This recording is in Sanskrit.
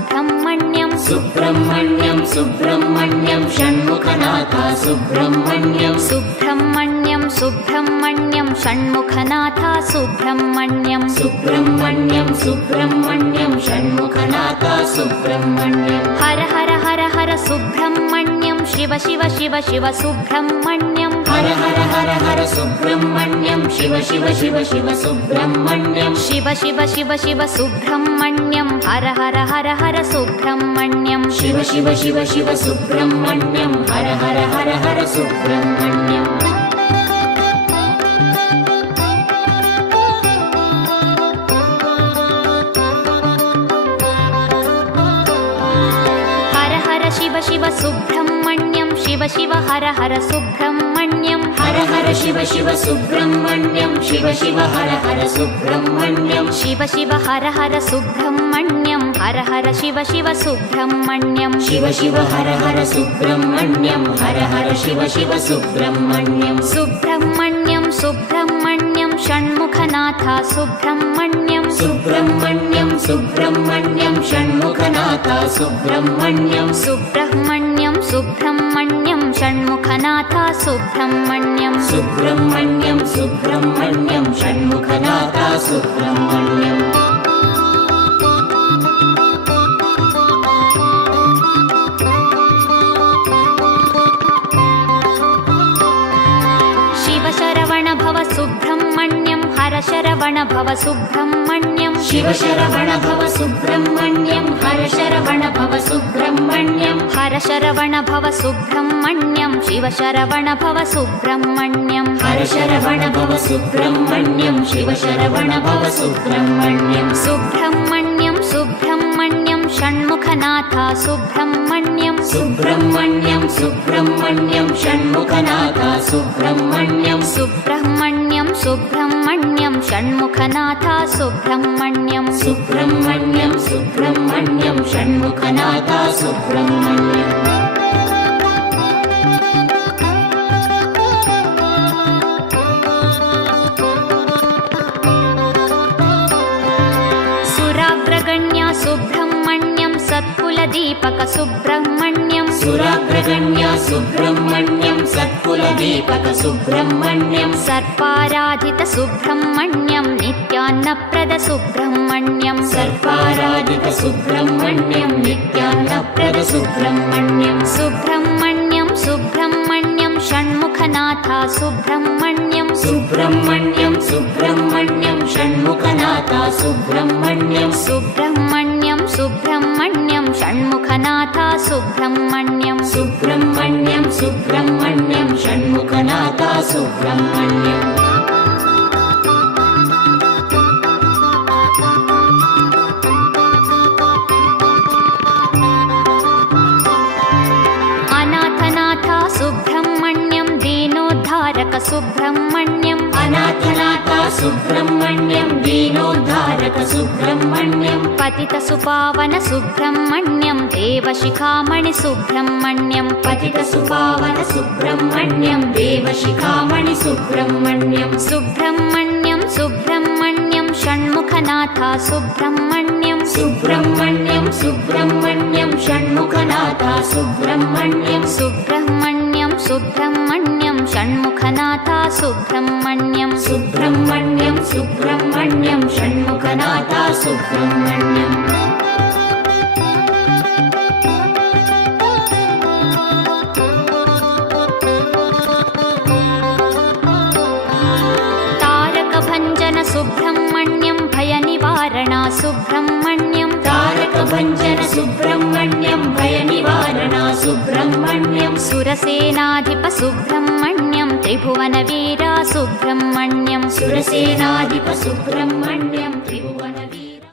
सुब्रह्मण्यं सुब्रह्मण्यं सुब्रह्मण्यं षण्मुखनाथ सुब्रह्मण्यं सुब्रह्मण्यं सुब्रह्मण्यं षण्मुखनाथ सुब्रह्मण्यं सुब्रह्मण्यं सुब्रह्मण्यं षण्मुखनाथ सुब्रह्मण्यं हर हर हर हर सुब्रह्मण्यं शिव शिव शिव शिव सुब्रह्मण्यं हर हर हर हर सुब्रह्मण्यं शिव शिव शिव शिव सुब्रह्मण्यं शिव शिव शिव शिव सुब्रह्मण्यं हर हर हर हर सुब्रह्मण्यं शिव शिव शिव शिव सुब्रह्मण्यं हर हर हर हर सुब्रह्मण्यं हर हर शिव शिव सुब्रह्मण्यं शिव शिव हर हर सुब्रह्मण्यं हर हर शिव शिव सुब्रह्मण्यं शिव शिव हर हर सुब्रह्मण्यं शिव शिव हर हर सुब्रह्मण्यं हर हर शिव शिव सुब्रह्मण्यं शिव शिव हर हर सुब्रह्मण्यं हर हर शिव शिव सुब्रह्मण्यं सुब्रह्मण्यं सुब्रह्मण्यं षण्मुखनाथ सुब्रह्मण्यं सुब्रह्मण्यं सुब्रह्मण्यं षण्मुखनाथ सुब्रह्मण्यं सुब्रह्मण्यं सुब्रह्मण्यं षण्मुखनाथ सुब्रह्मण्यं सुब्रह्मण्यं सुब्रह्मण्यं षण्मुखनाथ सुब्रह्मण्यं शिव शरवण भव सुब्रह्मण्यं हर शरवण भव सुब्रह्मण्यं शिव शरवण भव सुब्रह्मण्यं हर शरवण भव सुब्रह्मण्यं हर शरवण भव सुब्रह्मण्यं शिव शरवण भव सुब्रह्मण्यं हर शरवण भव सुब्रह्मण्यं शिव शरवण भव सुब्रह्मण्यं सुब्रह्मण्यं सुब्रह्मण्यं षण्मुखनाथ सुब्रह्मण्यं सुब्रह्मण्यं सुब्रह्मण्यं षण्मुखनाथ सुब्रह्मण्यं सुब्रह्मण्यं सुब्रह्मण्यं षण्मुखनाथ सुब्रह्मण्यं सुब्रह्मण्यं सुब्रह्मण्यं षण्मुखनाथ सुब्रह्मण्यं सुराग्रगण्य सुब्रह्मण्यं सत्कुलदीपक सुब्रह्मण्यं सुराग्रगण्य सुब्रह्मण्यं सत्कुलदीपक सुब्रह्मण्यं सर्पाराधित सुब्रह्मण्यं नित्यान्नप्रद सुब्रह्मण्यं सर्पाराधित सुब्रह्मण्यं नित्यान्नप्रद सुब्रह्मण्यं सुब्रह्मण्यं सुब्रह्मण्यं षण्मुखनाथ सुब्रह्मण्यं सुब्रह्मण्यं सुब्रह्मण्यं षण्मुखनाथ सुब्रह्मण्यं सुब्रह्मण्यं सुब्रह्मण्यं षण्मुखनाथ सुब्रह्मण्यं सुब्रह्मण्यं सुब्रह्मण्यं षण्मुखनाथ सुब्रह्मण्यं अनाथनाथ सुब्रह्मण्यं दीनोद्धारक सुब्रह्मण्यं अनाथनाथ सुब्रह्मण्यं दीनोद्धारक सुब्रह्मण्यं पतित सुपावन सुब्रह्मण्यं देवशिखामणि सुब्रह्मण्यं पतित सुपावन सुब्रह्मण्यं देवशिखामणि सुब्रह्मण्यं सुब्रह्मण्यं सुब्रह्मण्यं षण्मुखनाथ सुब्रह्मण्यं सुब्रह्मण्यं सुब्रह्मण्यं षण्मुखनाथ सुब्रह्मण्यं सुब्रह्मण्यं सुब्रह्मण्यं षण्मुखनाथ सुब्रह्मण्यं सुब्रह्मण्यं सुब्रह्मण्यं षण्मुखनाथ सुब्रह्मण्यं तारकभञ्जन सुब्रह्मण्यं भयनिवारण सुब्रह्मण्यं तारकभञ्जन सुब्रह्मण्यं भयनिवारण सुब्रह्मण्यं सुरसेनाधिप सुब्रह्मण्यं त्रिभुवनवीर सुब्रह्मण्यं सुरसेनाधिप सुब्रह्मण्यं त्रिभुवन